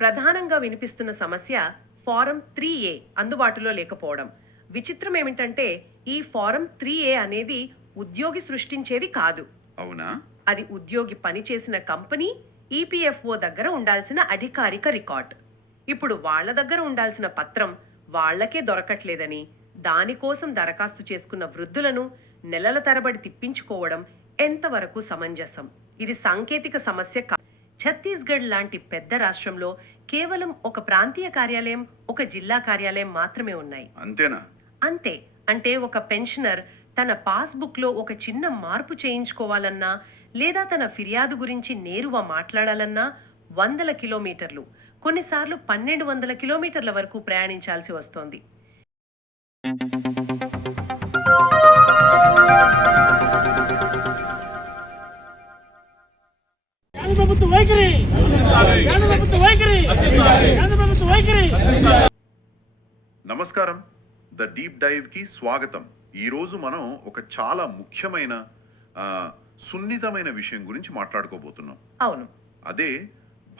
ప్రధానంగా వినిపిస్తున్న సమస్య ఫారం 3A అందుబాటులో లేకపోవడం. విచిత్రం ఏమిటంటే ఈ ఫారం 3A అనేది ఉద్యోగి సృష్టించేది కాదు. అవునా? అది ఉద్యోగి పనిచేసిన కంపెనీ ఈపీఎఫ్ఓ దగ్గర ఉండాల్సిన అధికారిక రికార్డ్. ఇప్పుడు వాళ్ళ దగ్గర ఉండాల్సిన పత్రం వాళ్ళకే దొరకట్లేదని, దానికోసం దరఖాస్తు చేసుకున్న వృద్ధులను నెలల తరబడి తిప్పించుకోవడం ఎంతవరకు సమంజసం? ఇది సాంకేతిక సమస్య కాదు. ఛత్తీస్గఢ్ లాంటి పెద్ద రాష్ట్రంలో కేవలం ఒక ప్రాంతీయ కార్యాలయం, ఒక జిల్లా కార్యాలయం మాత్రమే ఉన్నాయి. అంతేనా? అంతే. అంటే ఒక పెన్షనర్ తన పాస్బుక్లో ఒక చిన్న మార్పు చేయించుకోవాలన్నా, లేదా తన ఫిర్యాదు గురించి నేరుగా మాట్లాడాలన్నా వందల కిలోమీటర్లు, కొన్నిసార్లు 1200 కిలోమీటర్ల వరకు ప్రయాణించాల్సి వస్తోంది. నమస్కారం. ద డీప్ డైవ్కి స్వాగతం. ఈరోజు మనం ఒక చాలా ముఖ్యమైన సున్నితమైన విషయం గురించి మాట్లాడుకోబోతున్నాం. అవును. అదే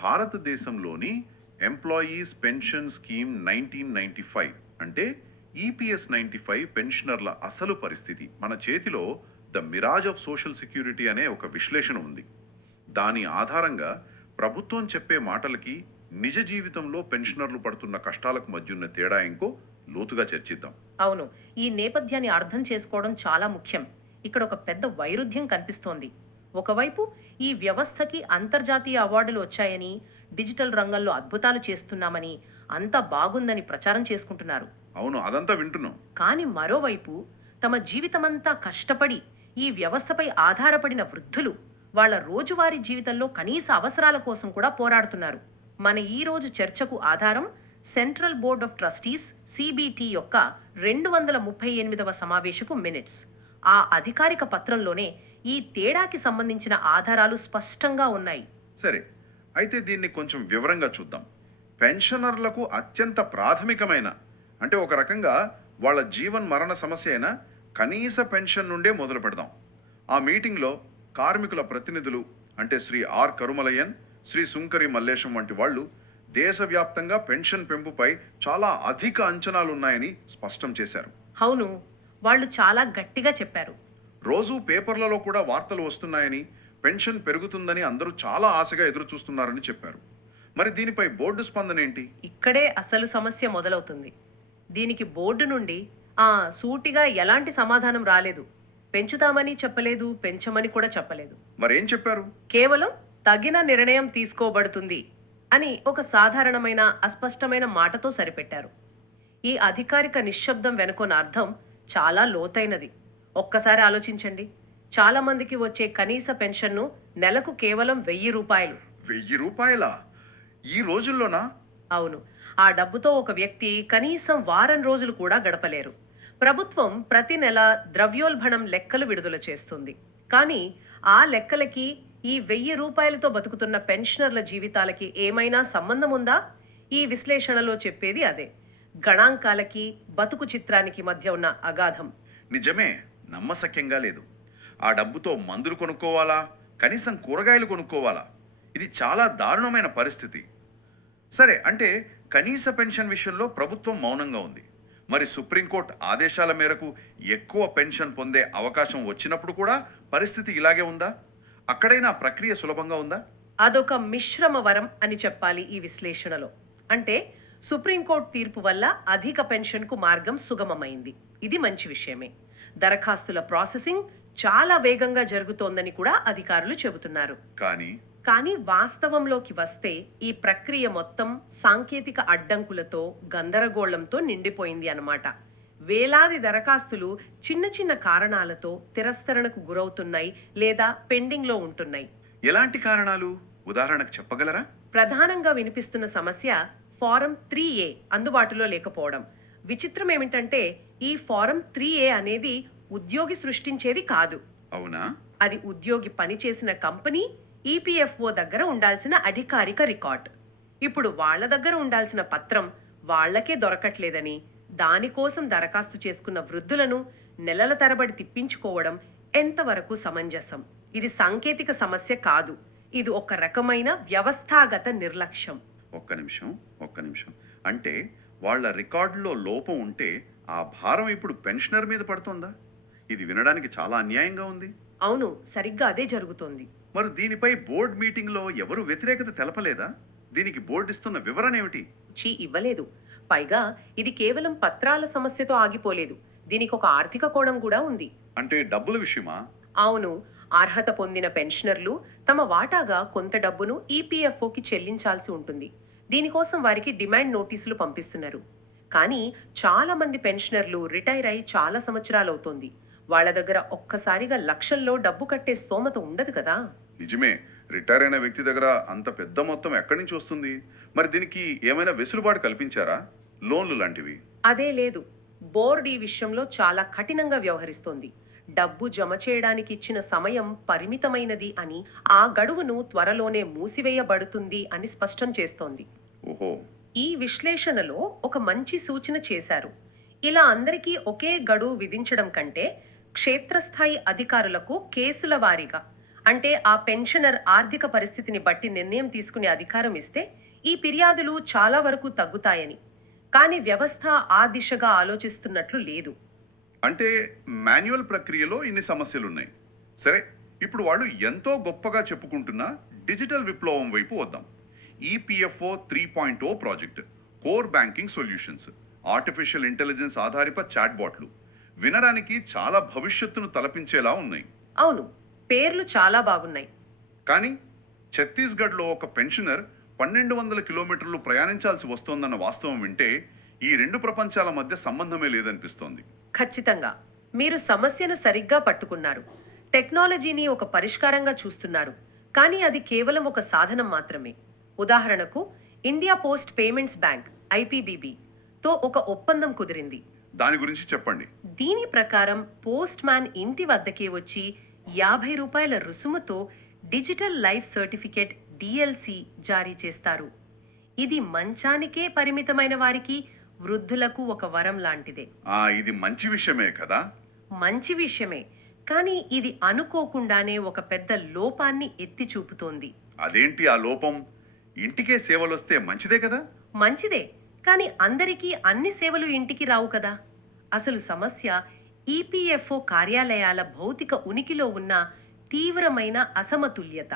భారతదేశంలోని ఎంప్లాయీస్ పెన్షన్ స్కీమ్ 1995 అంటే ఈపీఎస్ 95 పెన్షనర్ల అసలు పరిస్థితి. మన చేతిలో the mirage of social security అనే ఒక విశ్లేషణ ఉంది. దాని ఆధారంగా ప్రభుత్వం చెప్పే మాటలకి నిజ జీవితంలో పెన్షనర్లు పడుతున్న కష్టాలకు మధ్యున్న తేడా ఇంకో లోతుగా చర్చిద్దాం. అవును, ఈ నేపథ్యాన్ని అర్థం చేసుకోవడం చాలా ముఖ్యం. ఇక్కడ ఒక పెద్ద వైరుధ్యం కనిపిస్తోంది. ఒకవైపు ఈ వ్యవస్థకి అంతర్జాతీయ అవార్డులు వచ్చాయని, డిజిటల్ రంగంలో అద్భుతాలు చేస్తున్నామని, అంతా బాగుందని ప్రచారం చేసుకుంటున్నారు. అవును, అదంతా వింటున్నాం. కానీ మరోవైపు తమ జీవితమంతా కష్టపడి ఈ వ్యవస్థపై ఆధారపడిన వృద్ధులు వాళ్ళ రోజువారీ జీవితంలో కనీస అవసరాల కోసం కూడా పోరాడుతున్నారు. మన ఈ రోజు చర్చకు ఆధారం central board of trustees CBT యొక్క 238వ సమావేశపు మినిట్స్. ఆ అధికారిక పత్రంలోనే ఈ తేడాకి సంబంధించిన ఆధారాలు స్పష్టంగా ఉన్నాయి. సరే, అయితే దీన్ని కొంచెం వివరంగా చూద్దాం. పెన్షనర్లకు అత్యంత ప్రాథమికమైన, అంటే ఒక రకంగా వాళ్ళ జీవన్ మరణ సమస్య అయిన కనీస పెన్షన్ నుండే మొదలు పెడదాం. ఆ మీటింగ్లో కార్మికుల ప్రతినిధులు అంటే శ్రీ ఆర్ కరుమలయ్యన్, శ్రీ సుంకరి మల్లేశం వంటి వాళ్ళు దేశవ్యాప్తంగా పెన్షన్ పెంపుపై చాలా అధిక అంచనాలు ఉన్నాయని స్పష్టం చేశారు. అవును, వాళ్ళు చాలా గట్టిగా చెప్పారు. రోజు పేపర్లలో కూడా వార్తలు వస్తున్నాయని, పెన్షన్ పెరుగుతుందని అందరూ చాలా ఆశగా ఎదురు చూస్తున్నారని చెప్పారు. మరి దీనిపై బోర్డు స్పందన ఏంటి? ఇక్కడే అసలు సమస్య మొదలవుతుంది. దీనికి బోర్డు నుండి సూటిగా ఎలాంటి సమాధానం రాలేదు. పెంచుతామని చెప్పలేదు, పెంచమని కూడా చెప్పలేదు. మరేం చెప్పారు? కేవలం తగిన నిర్ణయం తీసుకోబడుతుంది అని ఒక సాధారణమైన అస్పష్టమైన మాటతో సరిపెట్టారు. ఈ అధికారిక నిశ్శబ్దం వెనుకొన్న అర్థం చాలా లోతైనది. ఒక్కసారి ఆలోచించండి. చాలా మందికి వచ్చే కనీస పెన్షన్ను నెలకు కేవలం 1000 రూపాయలు. 1000 రూపాయలా ఈ రోజుల్లోనా? అవును. ఆ డబ్బుతో ఒక వ్యక్తి కనీసం వారం రోజులు కూడా గడపలేరు. ప్రభుత్వం ప్రతి నెల ద్రవ్యోల్బణం లెక్కలు విడుదల చేస్తుంది. కానీ ఆ లెక్కలకి ఈ 1000 రూపాయలతో బతుకుతున్న పెన్షనర్ల జీవితాలకి ఏమైనా సంబంధం ఉందా? ఈ విశ్లేషణలో చెప్పేది అదే. గణాంకాలకి బతుకు చిత్రానికి మధ్య ఉన్న అగాధం నిజమే, నమ్మశక్యంగా లేదు. ఆ డబ్బుతో మందులు కొనుక్కోవాలా, కనీసం కూరగాయలు కొనుక్కోవాలా? ఇది చాలా దారుణమైన పరిస్థితి. సరే, అంటే కనీస పెన్షన్ విషయంలో ప్రభుత్వం మౌనంగా ఉంది. మరి సుప్రీంకోర్టు ఆదేశాల మేరకు ఎక్కువ పెన్షన్ పొందే అవకాశం వచ్చినప్పుడు కూడా పరిస్థితి ఇలాగే ఉందా? అక్కడైనా ప్రక్రియ సులభంగా ఉందా? అదొక మిశ్రమ వరం అని చెప్పాలి ఈ విశ్లేషణలో. అంటే సుప్రీంకోర్టు తీర్పు వల్ల అధిక పెన్షన్కు మార్గం సుగమమైంది. ఇది మంచి విషయమే. దరఖాస్తుల ప్రాసెసింగ్ చాలా వేగంగా జరుగుతోందని కూడా అధికారులు చెబుతున్నారు. కానీ వాస్తవంలోకి వస్తే ఈ ప్రక్రియ మొత్తం సాంకేతిక అడ్డంకులతో, గందరగోళంతో నిండిపోయింది అన్నమాట. వేలాది దరఖాస్తులు చిన్న చిన్న కారణాలతో తిరస్కరణకు గురవుతున్నాయి లేదా పెండింగ్లో ఉంటున్నాయి. ఎలాంటి కారణాలు ఉదాహరణకు చెప్పగలరా? ప్రధానంగా వినిపిస్తున్న సమస్య ఫారం 3A అందుబాటులో లేకపోవడం. విచిత్రం ఏమిటంటే ఈ ఫారం 3A అనేది ఉద్యోగి సృష్టించేది కాదు. అవునా? అది ఉద్యోగి పనిచేసిన కంపెనీ ఈపీఎఫ్ఓ దగ్గర ఉండాల్సిన అధికారిక రికార్డ్. ఇప్పుడు వాళ్ళ దగ్గర ఉండాల్సిన పత్రం వాళ్లకే దొరకట్లేదని, దానికోసం దరఖాస్తు చేసుకున్న వృద్ధులను నెలల తరబడి తిప్పించుకోవడం ఎంతవరకు సమంజసం? ఇది సాంకేతిక సమస్య కాదు, ఇది ఒక రకమైన వ్యవస్థాగత నిర్లక్ష్యం. ఒక్క నిమిషం. అంటే వాళ్ళ రికార్డులో లోపం ఉంటే ఆ భారం ఇప్పుడు పెన్షనర్ మీద పడుతోందా? ఇది వినడానికి చాలా అన్యాయంగా ఉంది. అవును, సరిగ్గా అదే జరుగుతోంది. మరి దీనిపై బోర్డు మీటింగ్లో ఎవరు వ్యతిరేకత తెలపలేదా? దీనికి బోర్డు ఇస్తున్న వివరణ ఏమిటి? ఇవ్వలేదు. పైగా ఇది కేవలం పత్రాల సమస్యతో ఆగిపోలేదు. దీనికి ఒక ఆర్థిక కోణం కూడా ఉంది. అంటే డబ్బుల విషయమా? అవును, అర్హత పొందిన పెన్షనర్లు తమ వాటాగా కొంత డబ్బును ఈపీఎఫ్ఓకి చెల్లించాల్సి ఉంటుంది. దీనికోసం వారికి డిమాండ్ నోటీసులు పంపిస్తున్నారు. కానీ చాలా మంది పెన్షనర్లు రిటైర్ అయి చాలా సంవత్సరాలవుతోంది. వాళ్ళ దగ్గర ఒక్కసారిగా లక్షల్లో డబ్బు కట్టే స్తోమత ఉండదు కదా. నిజమే. రిటైర్ అయిన వ్యక్తి దగ్గర అంత పెద్ద మొత్తం ఎక్కడి నుంచి వస్తుంది? మరి దీనికి ఏమైనా వెసులుబాటు కల్పించారా? లోన్లు లాంటివి? అదే లేదు. బోర్డు ఈ విషయంలో చాలా కఠినంగా వ్యవహరిస్తోంది. డబ్బు జమ చేయడానికి ఇచ్చిన సమయం పరిమితమైనది అని, ఆ గడువును త్వరలోనే మూసివేయబడుతుంది అని స్పష్టం చేస్తోంది. ఓహో. ఈ విశ్లేషణలో ఒక మంచి సూచన చేశారు. ఇలా అందరికీ ఒకే గడువు విధించడం కంటే క్షేత్రస్థాయి అధికారులకు కేసుల వారీగా, అంటే ఆ పెన్షనర్ ఆర్థిక పరిస్థితిని బట్టి నిర్ణయం తీసుకునే అధికారం ఇస్తే ఈ ఫిర్యాదులు చాలా వరకు తగ్గుతాయని. కానీ వ్యవస్థ ఆ దిశగా ఆలోచిస్తున్నట్లు లేదు. అంటే మాన్యువల్ ప్రక్రియలో ఇన్ని సమస్యలున్నాయి. సరే, ఇప్పుడు వాళ్ళు ఎంతో గొప్పగా చెప్పుకుంటున్న డిజిటల్ విప్లవం వైపు వద్దాం. EPFO 3.0 project, core banking solutions, artificial intelligence ఆధారిత చాట్బాట్లు వినడానికి చాలా భవిష్యత్తును తలపించేలా ఉన్నాయి. అవును, పేర్లు చాలా బాగున్నాయి. కానీ ఛత్తీస్గఢ్లో ఒక పెన్షనర్ 1200 కిలోమీటర్లు ప్రయాణించాల్సి వస్తోందన్న వాస్తవం వింటే ఈ రెండు ప్రపంచాల మధ్య సంబంధమే లేదనిపిస్తోంది. ఖచ్చితంగా మీరు సమస్యను సరిగ్గా పట్టుకున్నారు. టెక్నాలజీని ఒక పరిష్కారంగా చూస్తున్నారు, కానీ అది కేవలం ఒక సాధనం మాత్రమే. ఉదాహరణకు, ఇండియా పోస్ట్ పేమెంట్స్ బ్యాంక్ ఐపీబీబీతో ఒక ఒప్పందం కుదిరింది. దాని గురించి చెప్పండి. దీని ప్రకారం పోస్ట్ మ్యాన్ ఇంటి వద్దకే వచ్చి 50 రూపాయల రుసుముతో డిజిటల్ లైఫ్ సర్టిఫికేట్ డిఎల్సి జారీ చేస్తారు. ఇది మంచానికే పరిమితమైన వారికి, వృద్ధులకు ఒక వరం లాంటిదే. ఇది మంచి విషయమే కదా. మంచి విషయమే, కానీ ఇది అనుకోకుండానే ఒక పెద్ద లోపాన్ని ఎత్తి చూపుతోంది. అదేంటి ఆ లోపం? ఇంటికే సేవలొస్తే మంచిదే కదా. మంచిదే, కానీ అందరికీ అన్ని సేవలు ఇంటికి రావు కదా. అసలు సమస్య ఈపీఎఫ్ఓ కార్యాలయాల భౌతిక ఉనికిలో ఉన్న తీవ్రమైన అసమతుల్యత.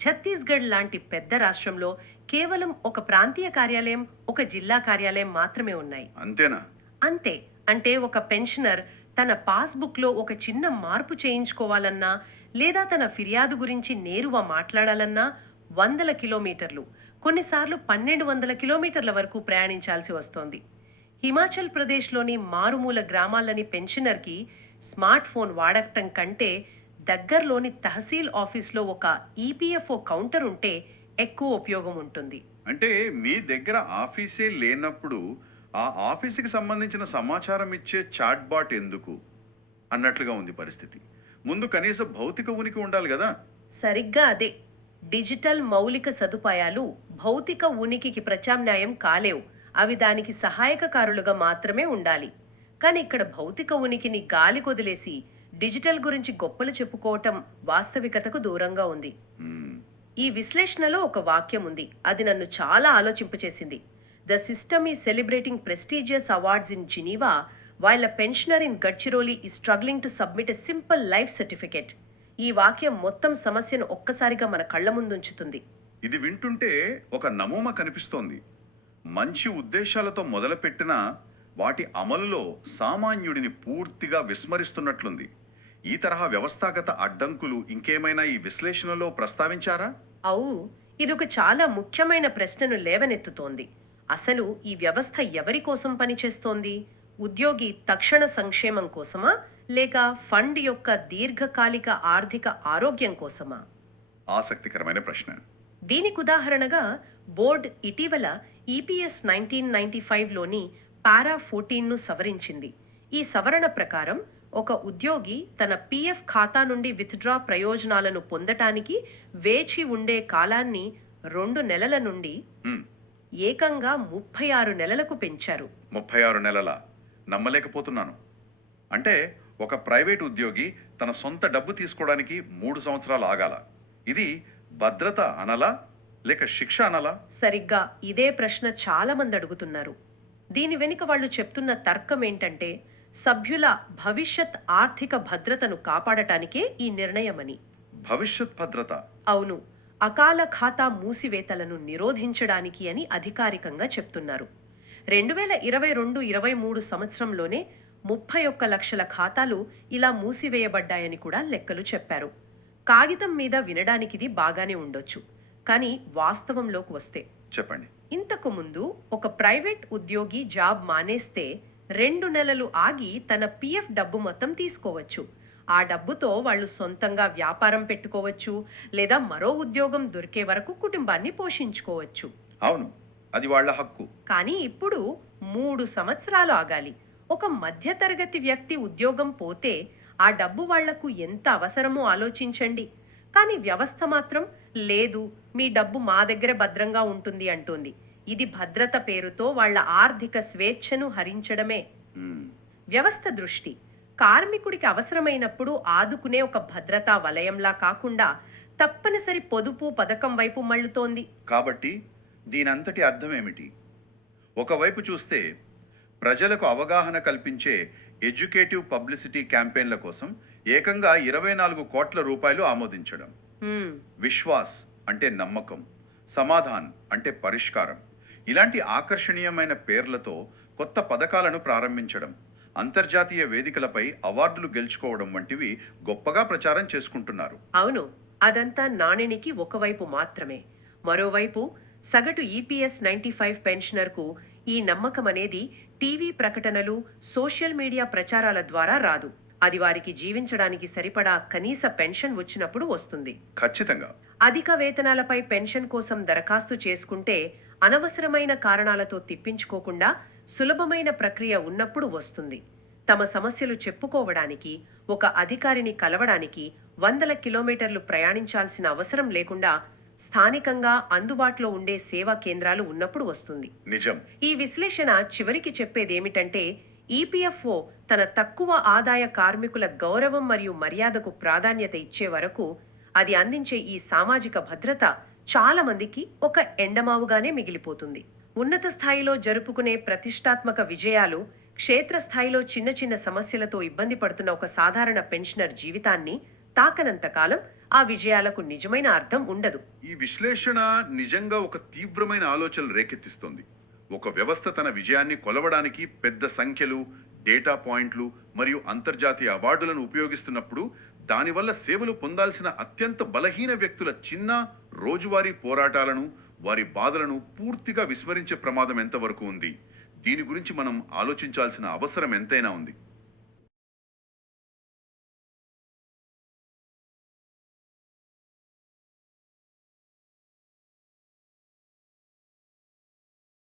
ఛత్తీస్గఢ్ లాంటి పెద్ద రాష్ట్రంలో కేవలం ఒక ప్రాంతీయ కార్యాలయం, ఒక జిల్లా కార్యాలయం మాత్రమే ఉన్నాయి. అంతేనా? అంతే. అంటే ఒక పెన్షనర్ తన పాస్బుక్లో ఒక చిన్న మార్పు చేయించుకోవాలన్నా, లేదా తన ఫిర్యాదు గురించి నేరుగా మాట్లాడాలన్నా 100 కిలోమీటర్లు, కొన్నిసార్లు 1200 కిలోమీటర్ల వరకు ప్రయాణించాల్సి వస్తోంది. హిమాచల్ ప్రదేశ్లోని మారుమూల గ్రామాలని పెన్షనర్కి స్మార్ట్ ఫోన్ వాడటం కంటే దగ్గరలోని తహసీల్ ఆఫీస్లో ఒక ఈపీఎఫ్ఓ కౌంటర్ ఉంటే ఎక్కువ ఉపయోగం ఉంటుంది. అంటే మీ దగ్గర ఆఫీసే లేనప్పుడు ఆ ఆఫీసుకి సంబంధించిన సమాచారం ఇచ్చే చాట్బాట్ ఎందుకు అన్నట్లుగా ఉంది పరిస్థితి. ముందు కనీసం భౌతిక ఉనికి ఉండాలి కదా. సరిగ్గా అదే. డిజిటల్ మౌలిక సదుపాయాలు భౌతిక ఉనికికి ప్రత్యామ్నాయం కాలేవు. అవి దానికి సహాయకకారులుగా మాత్రమే ఉండాలి. కానీ ఇక్కడ భౌతిక ఉనికిని గాలి కొదిలేసి డిజిటల్ గురించి గొప్పలు చెప్పుకోవటం వాస్తవికతకు దూరంగా ఉంది. ఈ విశ్లేషణలో ఒక వాక్యం ఉంది, అది నన్ను చాలా ఆలోచింపచేసింది. The system is celebrating prestigious awards in Geneva while a pensioner in Gadchiroli is struggling to submit a simple life certificate. ఈ వాక్యం మొత్తం సమస్యను ఒక్కసారిగా మన కళ్ళ ముందుంచుతుంది. ఇది వింటుంటే ఒక నమూమ కనిపిస్తోంది. మంచి ఉద్దేశాలతో మొదలుపెట్టిన వాటి అమలులో సామాన్యుడిని పూర్తిగా విస్మరిస్తున్నట్లుంది. ఈ తరహా వ్యవస్థాగత అడ్డంకులు ఇంకేమైనా ఈ విశ్లేషణలో ప్రస్తావించారా? ఇదొక చాలా ముఖ్యమైన ప్రశ్నను లేవనెత్తుతోంది. అసలు ఈ వ్యవస్థ ఎవరి కోసం పనిచేస్తోంది? ఉద్యోగి తక్షణ సంక్షేమం కోసమా, లేక ఫండ్ యొక్క దీర్ఘకాలిక ఆర్థిక ఆరోగ్యం కోసమా? ఆసక్తికరమైన ప్రశ్న. దీనికి ఉదాహరణగా బోర్డ్ ఇటీవల ఈపీఎస్ 1995లోని పారా 14ను సవరించింది. ఈ సవరణ ప్రకారం ఒక ఉద్యోగి తన పీఎఫ్ ఖాతా నుండి విత్డ్రా ప్రయోజనాలను పొందటానికి వేచి ఉండే కాలాన్ని 2 నెలల నుండి ఏకంగా 36 నెలలకు పెంచారు. 36 నెలల? నమ్మలేకపోతున్నాను. అంటే ఒక ప్రైవేట్ ఉద్యోగి తన సొంత డబ్బు తీసుకోవడానికి 3 సంవత్సరాలు ఆగాల. ఇది భద్రత అనలా, లేక శిక్ష అనాలా? సరిగ్గా ఇదే ప్రశ్న చాలా మంది అడుగుతున్నారు. దీని వెనుక వాళ్ళు చెప్తున్న తర్కం ఏంటంటే సభ్యుల భవిష్యత్ ఆర్థిక భద్రతను కాపాడటానికే ఈ నిర్ణయమని. భవిష్యత్ భద్రత. అవును, అకాల ఖాతా మూసివేతలను నిరోధించడానికి అని అధికారికంగా చెప్తున్నారు. 2022-23 సంవత్సరంలోనే 31 లక్షల ఖాతాలు ఇలా మూసివేయబడ్డాయని కూడా లెక్కలు చెప్పారు. కాగితం మీద వినడానికిది బాగానే ఉండొచ్చు, కానీ వాస్తవంలోకి వస్తే చెప్పండి. ఇంతకు ముందు ఒక ప్రైవేట్ ఉద్యోగి జాబ్ మానేస్తే 2 నెలలు ఆగి తన పిఎఫ్ డబ్బు మొత్తం తీసుకోవచ్చు. ఆ డబ్బుతో వాళ్ళు సొంతంగా వ్యాపారం పెట్టుకోవచ్చు, లేదా మరో ఉద్యోగం దొరికే వరకు కుటుంబాన్ని పోషించుకోవచ్చు. అవును, అది వాళ్ళ హక్కు. కానీ ఇప్పుడు 3 సంవత్సరాలు ఆగాలి. ఒక మధ్యతరగతి వ్యక్తి ఉద్యోగం పోతే ఆ డబ్బు వాళ్లకు ఎంత అవసరమో ఆలోచించండి. కానీ వ్యవస్థ మాత్రం లేదు, మీ డబ్బు మా దగ్గర భద్రంగా ఉంటుంది అంటోంది. ఇది భద్రత పేరుతో వాళ్ళ ఆర్థిక స్వేచ్ఛను హరించడమే. వ్యవస్థ దృష్టి కార్మికుడికి అవసరమైనప్పుడు ఆదుకునే ఒక భద్రతా వలయంలా కాకుండా తప్పనిసరి పొదుపు పథకం వైపు మళ్ళుతోంది. కాబట్టి దీనంతటి అర్థం ఏమిటి? ఒకవైపు చూస్తే ప్రజలకు అవగాహన కల్పించే ఎడ్యుకేటివ్ పబ్లిసిటీ క్యాంపెయిన్ల కోసం ఏకంగా 24 కోట్ల రూపాయలు ఆమోదించడం, విశ్వాస్ అంటే నమ్మకం, సమాధాన్ అంటే పరిష్కారం, ఇలాంటి ఆకర్షణీయమైన పేర్లతో కొత్త పథకాలను ప్రారంభించడం, అంతర్జాతీయ వేదికలపై అవార్డులు గెలుచుకోవడం వంటివి గొప్పగా ప్రచారం చేసుకుంటున్నారు. అవును, అదంతా నాణెనికి ఒకవైపు మాత్రమే. మరోవైపు సగటు ఈపీఎస్ 95 పెన్షనర్కు ఈ నమ్మకం అనేది టీవీ ప్రకటనలు, సోషల్ మీడియా ప్రచారాల ద్వారా రాదు. అది వారికి జీవించడానికి సరిపడా కనీస పెన్షన్ వచ్చినప్పుడు వస్తుంది. ఖచ్చితంగా. అధిక వేతనాలపై పెన్షన్ కోసం దరఖాస్తు చేసుకుంటే అనవసరమైన కారణాలతో తిప్పించుకోకుండా సులభమైన ప్రక్రియ ఉన్నప్పుడు వస్తుంది. తమ సమస్యలు చెప్పుకోవడానికి, ఒక అధికారిని కలవడానికి 100 కిలోమీటర్లు ప్రయాణించాల్సిన అవసరం లేకుండా స్థానికంగా అందుబాటులో ఉండే సేవా కేంద్రాలు ఉన్నప్పుడు వస్తుంది. నిజం. ఈ విశ్లేషణ చివరికి చెప్పేదేమిటంటే ఈపీఎఫ్ఓ తన తక్కువ ఆదాయ కార్మికుల గౌరవం మరియు మర్యాదకు ప్రాధాన్యత ఇచ్చే వరకు అది అందించే ఈ సామాజిక భద్రత చాలా మందికి ఒక ఎండమావుగానే మిగిలిపోతుంది. ఉన్నత స్థాయిలో జరుపుకునే ప్రతిష్టాత్మక విజయాలు క్షేత్రస్థాయిలో చిన్న చిన్న సమస్యలతో ఇబ్బంది పడుతున్న ఒక సాధారణ పెన్షనర్ జీవితాన్ని తాకనంత కాలం ఆ విజయాలకు నిజమైన అర్థం ఉండదు. ఈ విశ్లేషణ నిజంగా ఒక తీవ్రమైన ఆలోచనలు రేకెత్తిస్తుంది. ఒక వ్యవస్థ తన విజయాన్ని కొలవడానికి పెద్ద సంఖ్యలు, డేటా పాయింట్లు మరియు అంతర్జాతీయ అవార్డులను ఉపయోగిస్తున్నప్పుడు దానివల్ల సేవలు పొందాల్సిన అత్యంత బలహీన వ్యక్తుల చిన్న రోజువారీ పోరాటాలను, వారి బాధలను పూర్తిగా విస్మరించే ప్రమాదం ఎంతవరకు ఉంది? దీని గురించి మనం ఆలోచించాల్సిన అవసరం ఎంతైనా ఉంది.